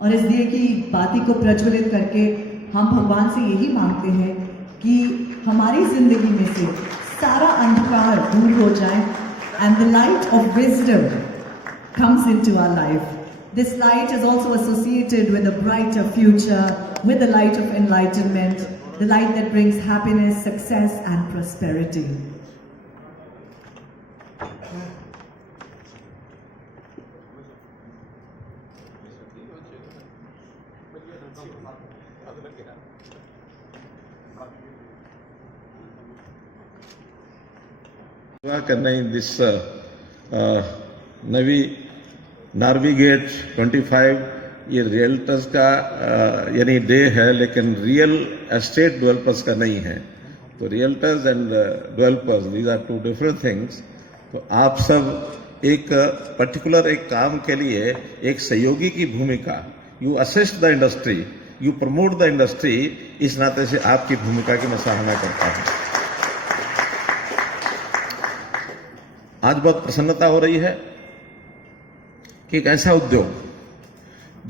और इस दिए की बाती को प्रज्वलित करके हम भगवान से यही मांगते हैं कि हमारी जिंदगी में से सारा अंधकार दूर हो जाए and the light of wisdom comes into our life. This light is also associated with a brighter future, with the light of enlightenment, the light that brings happiness, success and prosperity. करना this Navi नार्वी gate 25 ये realtors का यानी day है, लेकिन real estate developers का नहीं है। तो realtors and developers these are two different things. तो आप सब एक पर्टिकुलर एक काम के लिए एक सहयोगी की भूमिका, you assist the industry, you promote the industry, इस नाते से आपकी भूमिका की मैं सराहना करता हूं। आज बहुत प्रसन्नता हो रही है कि एक ऐसा उद्योग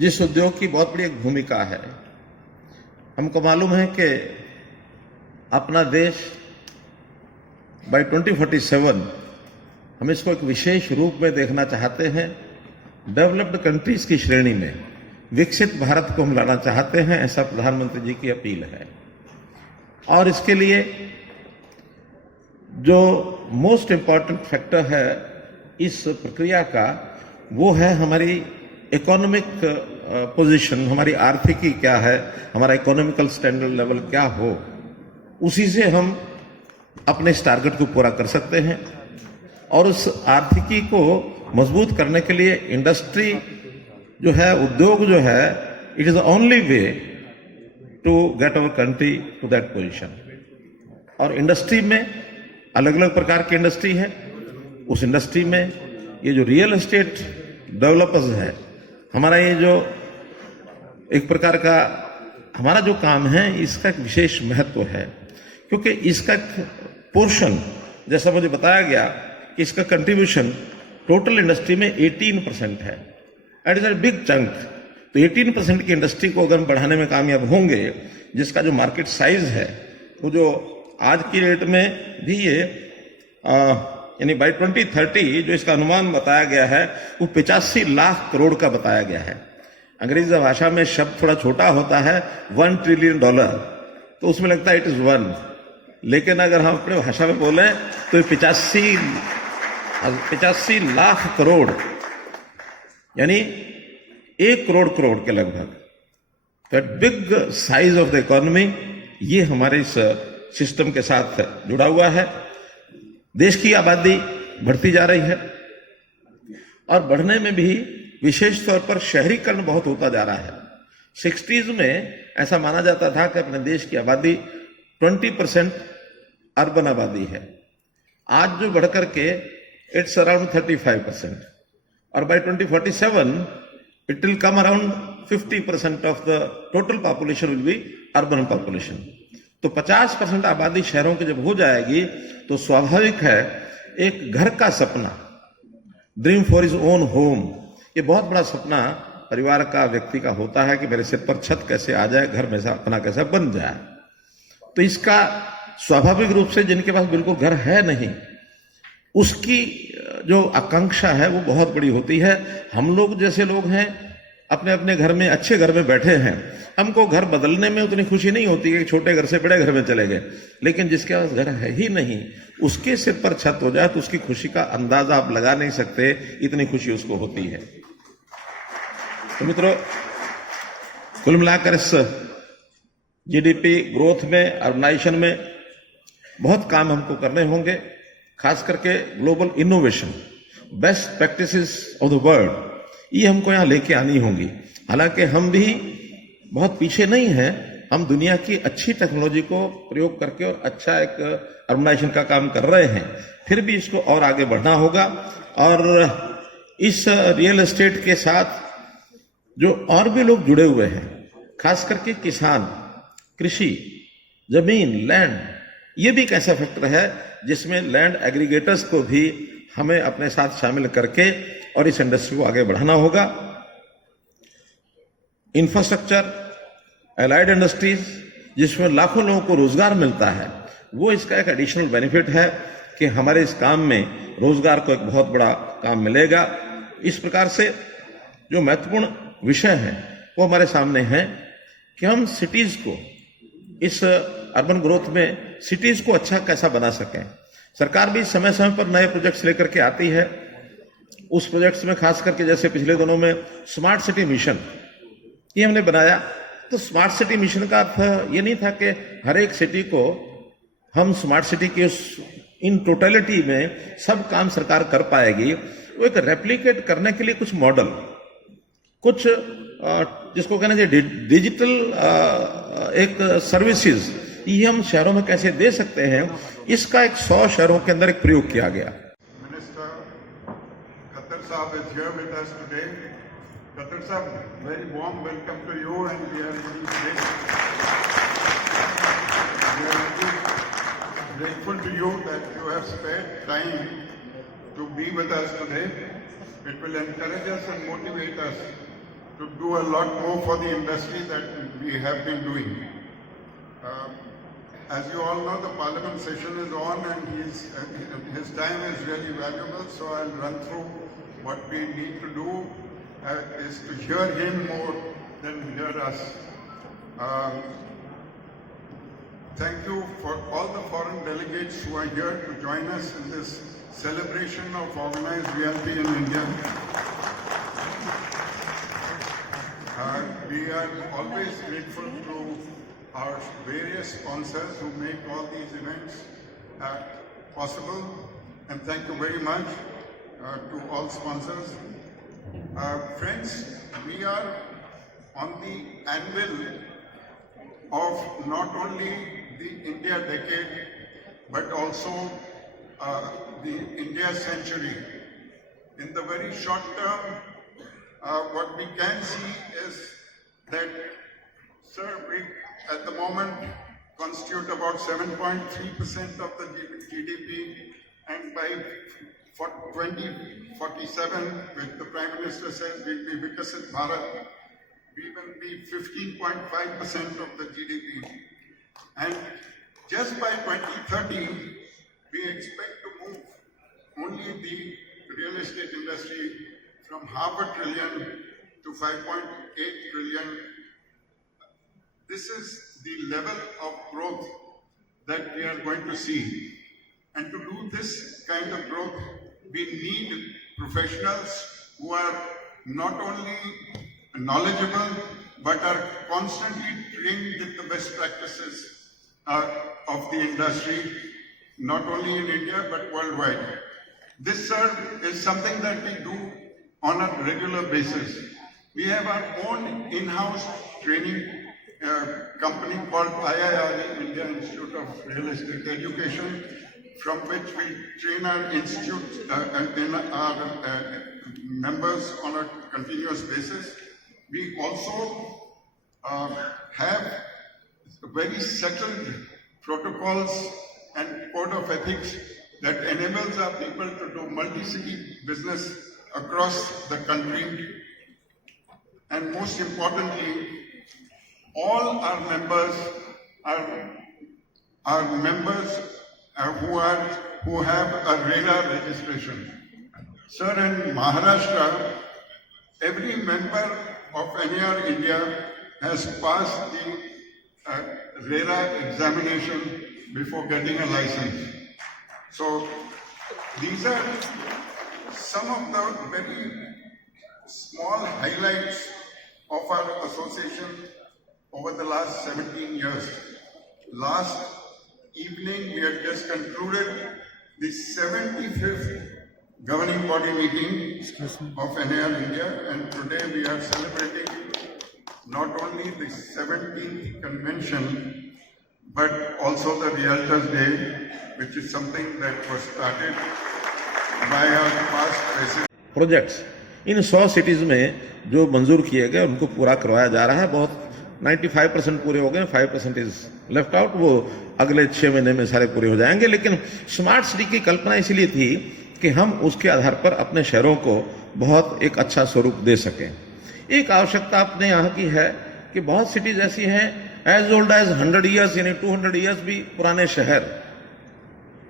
जिस उद्योग की बहुत बड़ी एक भूमिका है। हमको मालूम है कि अपना देश बाय 2047 हम इसको एक विशेष रूप में देखना चाहते हैं। डेवलप्ड कंट्रीज की श्रेणी में विकसित भारत को हम लाना चाहते हैं, ऐसा प्रधानमंत्री जी की अपील है। और इसके लिए जो मोस्ट इंपॉर्टेंट फैक्टर है इस प्रक्रिया का, वो है हमारी इकोनॉमिक पोजीशन, हमारी आर्थिकी क्या है, हमारा इकोनॉमिकल स्टैंडर्ड लेवल क्या हो, उसी से हम अपने इस टारगेट को पूरा कर सकते हैं। और उस आर्थिकी को मजबूत करने के लिए इंडस्ट्री जो है, उद्योग जो है, it is the only way to get our country to that position. और इंडस्ट्री में अलग अलग प्रकार की इंडस्ट्री है। उस इंडस्ट्री में ये जो रियल एस्टेट डेवलपर्स है, हमारा ये जो एक प्रकार का हमारा जो काम है, इसका एक विशेष महत्व है, क्योंकि इसका पोर्शन, जैसा मुझे बताया गया कि इसका कंट्रीब्यूशन टोटल इंडस्ट्री में 18% है। It is a big chunk. तो 18% की इंडस्ट्री को अगर बढ़ाने में कामयाब होंगे, जिसका जो मार्केट साइज है, वो जो आज की रेट में भी ये यानी बाय 2030 जो इसका अनुमान बताया गया है, वो 85 लाख करोड़ का बताया गया है। अंग्रेजी भाषा में शब्द थोड़ा छोटा होता है, $1 ट्रिलियन, तो उसमें लगता है इट इज 1, लेकिन अगर हम अपने भाषा में बोले तो 85 लाख करोड़ यानी 1 करोड़ करोड़ के लगभग। तो big size of the economy ये हमारे इस सिस्टम के साथ जुड़ा हुआ है। देश की आबादी बढ़ती जा रही है और बढ़ने में भी विशेष तौर पर शहरीकरण बहुत होता जा रहा है। 60s में ऐसा माना जाता था कि अपने देश की आबादी 20% अर्बन आबादी है। आज जो बढ़कर के इट्स अराउंड 35%, और by 2047 it will come around 50% of the total population will be urban population. तो 50% आबादी शहरों की जब हो जाएगी, तो स्वाभाविक है एक घर का सपना, dream for his own home, ये बहुत बड़ा सपना परिवार का, व्यक्ति का होता है कि मेरे सिर पर छत कैसे आ जाए, घर में से अपना कैसे बन जाए। तो इसका स्वाभाविक रूप से जिनके पास बिल्कुल घर है नहीं, उसकी जो आकांक्षा है वो बहुत बड़ी होती है। हम लोग जैसे लोग हैं, अपने अपने घर में, अच्छे घर में बैठे हैं, हमको घर बदलने में उतनी खुशी नहीं होती कि छोटे घर से बड़े घर में चले गए। लेकिन जिसके पास घर है ही नहीं, उसके सिर पर छत हो जाए तो उसकी खुशी का अंदाजा आप लगा नहीं सकते, इतनी खुशी उसको होती है। तो मित्रों, कुल मिलाकर इस जीडीपी ग्रोथ में, अर्बनाइजेशन में बहुत काम हमको करने होंगे। खास करके global innovation, best practices of the world, ये हमको यहाँ लेके आनी होंगी। हालांकि हम भी बहुत पीछे नहीं हैं, हम दुनिया की अच्छी टेक्नोलॉजी को प्रयोग करके और अच्छा एक अर्बनाइजेशन का काम कर रहे हैं, फिर भी इसको और आगे बढ़ना होगा। और इस रियल एस्टेट के साथ जो और भी लोग जुड़े हुए हैं, खास करके किसान, कृषि, जमीन, लैंड, ये भी एक ऐसा फैक्टर है जिसमें लैंड एग्रीगेटर्स को भी हमें अपने साथ शामिल करके और इस इंडस्ट्री को आगे बढ़ाना होगा। इंफ्रास्ट्रक्चर, एलाइड इंडस्ट्रीज, जिसमें लाखों लोगों को रोजगार मिलता है, वो इसका एक एडिशनल बेनिफिट है कि हमारे इस काम में रोजगार को एक बहुत बड़ा काम मिलेगा। इस प्रकार से जो महत्वपूर्ण विषय है वो हमारे सामने है कि हम सिटीज को, इस अर्बन ग्रोथ में सिटीज को अच्छा कैसा बना सकें। सरकार भी समय समय पर नए प्रोजेक्ट्स लेकर के आती है। उस प्रोजेक्ट्स में खास करके जैसे पिछले दिनों में स्मार्ट सिटी मिशन ये हमने बनाया। तो स्मार्ट सिटी मिशन का अर्थ ये नहीं था कि हर एक सिटी को हम स्मार्ट सिटी के इन टोटलिटी में सब काम सरकार कर पाएगी। वो एक रेप्लिकेट करने के लिए कुछ मॉडल, कुछ जिसको कहना चाहिए डिजिटल एक सर्विसेज, ये हम शहरों में कैसे दे सकते हैं, इसका एक 100 शहरों के अंदर एक प्रयोग किया गया। Minister Khattar Saab is here with us today. Khattar Saab, very warm welcome to you, and we are really grateful to you that you have spared time to be with us today. It will encourage us and motivate us to do a lot more for the industry that we have been doing. As you all know, the Parliament session is on, and his time is really valuable, so I'll run through what we need to do is to hear him more than hear us. Thank you for all the foreign delegates who are here to join us in this celebration of organized reality in India. We are always grateful to our various sponsors who make all these events possible, and thank you very much to all sponsors. Friends, we are on the anvil of not only the India decade but also the India century. In the very short term, what we can see is that, sir, we at the moment constitute about 7.3% of the GDP, and by 2047, which the Prime Minister says will be Vikasit Bharat, we will be 15.5% of the GDP. And just by 2030, we expect to move only the real estate industry from $500 billion to 5.8 trillion. This is the level of growth that we are going to see. And to do this kind of growth, we need professionals who are not only knowledgeable but are constantly trained with the best practices of the industry, not only in India but worldwide. This, sir, is something that we do on a regular basis. We have our own in-house training company called IIRE, India Institute of Real Estate Education, from which we train our institute and our members on a continuous basis. We also have very settled protocols and code of ethics that enables our people to do multi-city business across the country. And most importantly, all our members are members who have a RERA registration. Sir, in Maharashtra, every member of NAR India has passed the RERA examination before getting a license. So these are some of the very small highlights of our association over the last 17 years. Last evening, we had just concluded the 75th governing body meeting of NAR India, and today we are celebrating not only the 17th convention, but also the Realtors Day, which is something that was started by our past president. Projects in 100 cities में जो मंजूर किए गए उनको पूरा करवाया जा रहा है। बहुत 95% पूरे हो गए, 5% इज लेफ्ट आउट, वो अगले 6 महीने में सारे पूरे हो जाएंगे। लेकिन स्मार्ट सिटी की कल्पना इसलिए थी कि हम उसके आधार पर अपने शहरों को बहुत एक अच्छा स्वरूप दे सकें। एक आवश्यकता अपने यहाँ की है कि बहुत सिटीज ऐसी हैं एज ओल्ड एज 100 ईयर्स यानी 200 ईयर्स भी पुराने शहर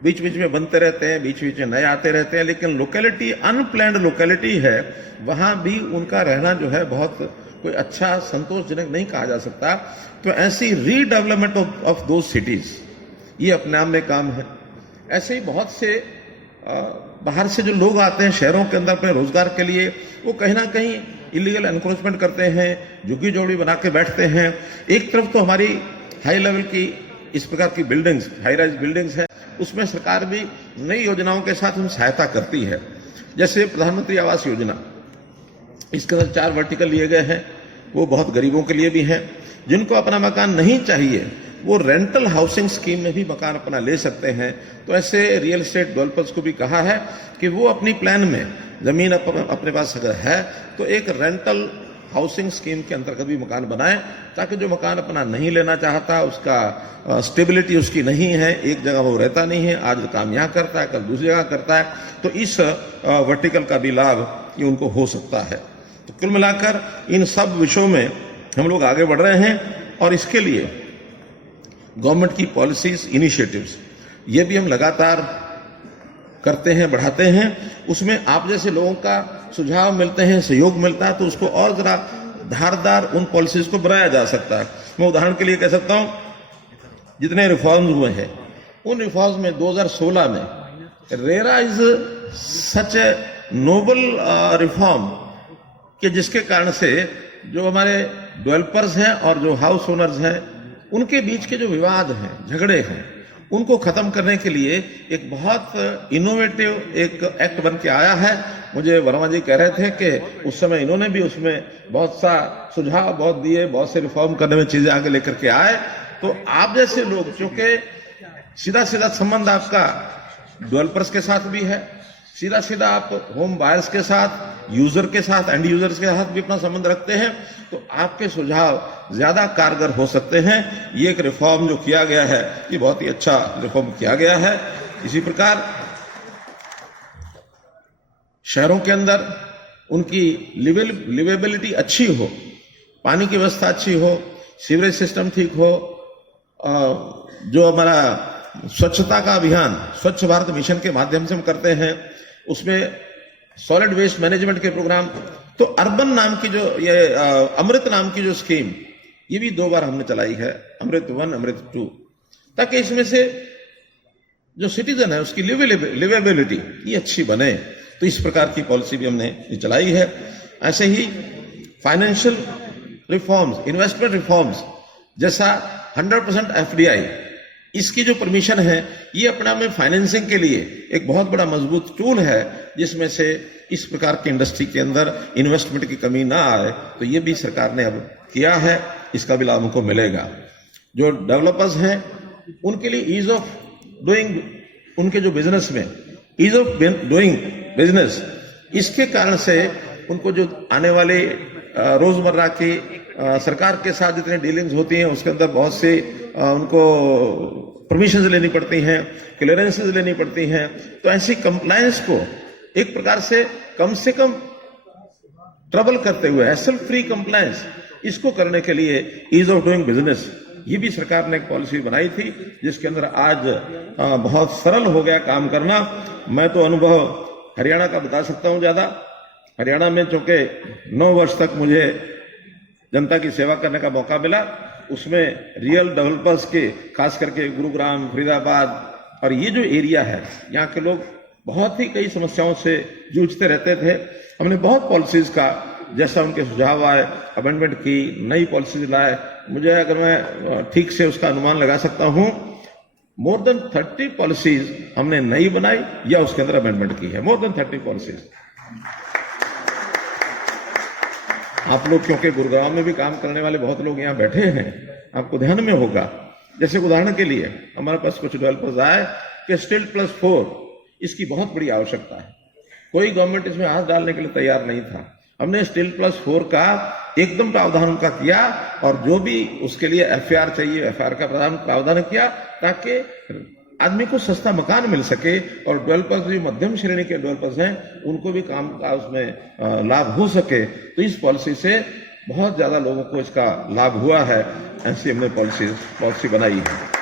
बीच बीच में बनते रहते हैं, बीच बीच में नए आते रहते हैं, लेकिन लोकेलिटी अनप्लैन्ड लोकेलिटी है, वहां भी उनका रहना जो है बहुत कोई अच्छा संतोषजनक नहीं कहा जा सकता। तो ऐसी रीडेवलपमेंट ऑफ दो सिटीज ये अपने आप में काम है। ऐसे ही बहुत से बाहर से जो लोग आते हैं शहरों के अंदर अपने रोजगार के लिए, वो कहीं ना कहीं इलीगल एनक्रोचमेंट करते हैं, झुग्गी झोपड़ी बना के बैठते हैं। एक तरफ तो हमारी हाई लेवल की इस प्रकार की बिल्डिंग्स, हाई राइज बिल्डिंग्स हैं, उसमें सरकार भी नई योजनाओं के साथ उन सहायता करती है। जैसे प्रधानमंत्री आवास योजना, इसके अंदर 4 वर्टिकल लिए गए हैं, वो बहुत गरीबों के लिए भी हैं। जिनको अपना मकान नहीं चाहिए वो रेंटल हाउसिंग स्कीम में भी मकान अपना ले सकते हैं। तो ऐसे रियल एस्टेट डेवलपर्स को भी कहा है कि वो अपनी प्लान में जमीन अपने पास अगर है तो एक रेंटल हाउसिंग स्कीम के अंतर्गत भी मकान बनाएं, ताकि जो मकान अपना नहीं लेना चाहता, उसका स्टेबिलिटी उसकी नहीं है, एक जगह वो रहता नहीं है, आज काम यहाँ करता है कल दूसरी जगह करता है, तो इस वर्टिकल का भी लाभ ये उनको हो सकता है। तो कुल मिलाकर इन सब विषयों में हम लोग आगे बढ़ रहे हैं और इसके लिए गवर्नमेंट की पॉलिसीज, इनिशिएटिव्स ये भी हम लगातार करते हैं, बढ़ाते हैं। उसमें आप जैसे लोगों का सुझाव मिलते हैं, सहयोग मिलता है, तो उसको और जरा धारदार उन पॉलिसीज को बनाया जा सकता है। मैं उदाहरण के लिए कह सकता हूं, जितने रिफॉर्म्स हुए हैं उन रिफॉर्म्स में 2016 में RERA is such a noble reform कि जिसके कारण से जो हमारे डेवलपर्स हैं और जो हाउस ओनर्स हैं उनके बीच के जो विवाद हैं, झगड़े हैं, उनको खत्म करने के लिए एक बहुत इनोवेटिव एक एक्ट बन के आया है। मुझे वर्मा जी कह रहे थे कि उस समय इन्होंने भी उसमें बहुत सा सुझाव बहुत दिए, बहुत से रिफॉर्म करने में चीजें आगे लेकर के आए। तो आप जैसे लोग, क्योंकि सीधा सीधा संबंध आपका डेवलपर्स के साथ भी है, सीधा सीधा आप होम बायर्स के साथ, यूजर के साथ, एंड यूजर्स के साथ भी अपना संबंध रखते हैं, तो आपके सुझाव ज्यादा कारगर हो सकते हैं। ये एक रिफॉर्म जो किया गया है ये बहुत ही अच्छा रिफॉर्म किया गया है। इसी प्रकार शहरों के अंदर उनकी लिवेबिलिटी अच्छी हो, पानी की व्यवस्था अच्छी हो, सीवरेज सिस्टम ठीक हो, जो हमारा स्वच्छता का अभियान स्वच्छ भारत मिशन के माध्यम से हम करते हैं, उसमें सॉलिड वेस्ट मैनेजमेंट के प्रोग्राम, तो अर्बन नाम की जो ये अमृत नाम की जो स्कीम ये भी 2 बार हमने चलाई है, अमृत 1, अमृत 2, ताकि इसमें से जो सिटीजन है उसकी लिवेबिलिटी ये अच्छी बने। तो इस प्रकार की पॉलिसी भी हमने चलाई है। ऐसे ही फाइनेंशियल रिफॉर्म्स, इन्वेस्टमेंट रिफॉर्म्स, जैसा 100% FDI, इसकी जो परमिशन है ये अपना में फाइनेंसिंग के लिए एक बहुत बड़ा मजबूत टूल है, जिसमें से इस प्रकार की इंडस्ट्री के अंदर इन्वेस्टमेंट की कमी ना आए। तो ये भी सरकार ने अब किया है, इसका भी लाभ उनको मिलेगा। जो डेवलपर्स हैं उनके लिए ईज ऑफ डूइंग, उनके जो बिजनेस में ईज ऑफ डूइंग बिजनेस, इसके कारण से उनको जो आने वाले रोजमर्रा की सरकार के साथ जितनी डीलिंग्स होती हैं उसके अंदर बहुत से उनको परमिशंस लेनी पड़ती हैं, क्लियरेंसेस लेनी पड़ती हैं। तो ऐसी कंप्लायंस को एक प्रकार से कम ट्रबल करते हुए हैसल फ्री कंप्लायंस, इसको करने के लिए ईज ऑफ डूइंग बिजनेस ये भी सरकार ने एक पॉलिसी बनाई थी, जिसके अंदर आज बहुत सरल हो गया काम करना। मैं तो अनुभव हरियाणा का बता सकता हूं ज्यादा। हरियाणा में चूंकि 9 वर्ष तक मुझे जनता की सेवा करने का मौका मिला, उसमें रियल डेवलपर्स के, खास करके गुरुग्राम, फरीदाबाद और ये जो एरिया है, यहाँ के लोग बहुत ही कई समस्याओं से जूझते रहते थे। हमने बहुत पॉलिसीज का, जैसा उनके सुझाव आए, अमेंडमेंट की, नई पॉलिसीज लाए। मुझे अगर मैं ठीक से उसका अनुमान लगा सकता हूं, मोर देन 30 पॉलिसीज हमने नई बनाई या उसके अंदर अमेंडमेंट की है, मोर देन 30 पॉलिसीज। आप लोग क्योंकि गुरुग्राम में भी काम करने वाले बहुत लोग यहाँ बैठे हैं, आपको ध्यान में होगा, जैसे उदाहरण के लिए हमारे पास कुछ डेवलपर्स आए कि स्टील +4 इसकी बहुत बड़ी आवश्यकता है। कोई गवर्नमेंट इसमें हाथ डालने के लिए तैयार नहीं था। हमने स्टील +4 का एकदम प्रावधान उनका किया और जो भी उसके लिए FAR चाहिए, FAR का प्रावधान किया, ताकि आदमी को सस्ता मकान मिल सके और डेवलपर्स जो मध्यम श्रेणी के डेवलपर्स हैं उनको भी काम का उसमें लाभ हो सके। तो इस पॉलिसी से बहुत ज्यादा लोगों को इसका लाभ हुआ है, ऐसी हमने पॉलिसी बनाई है।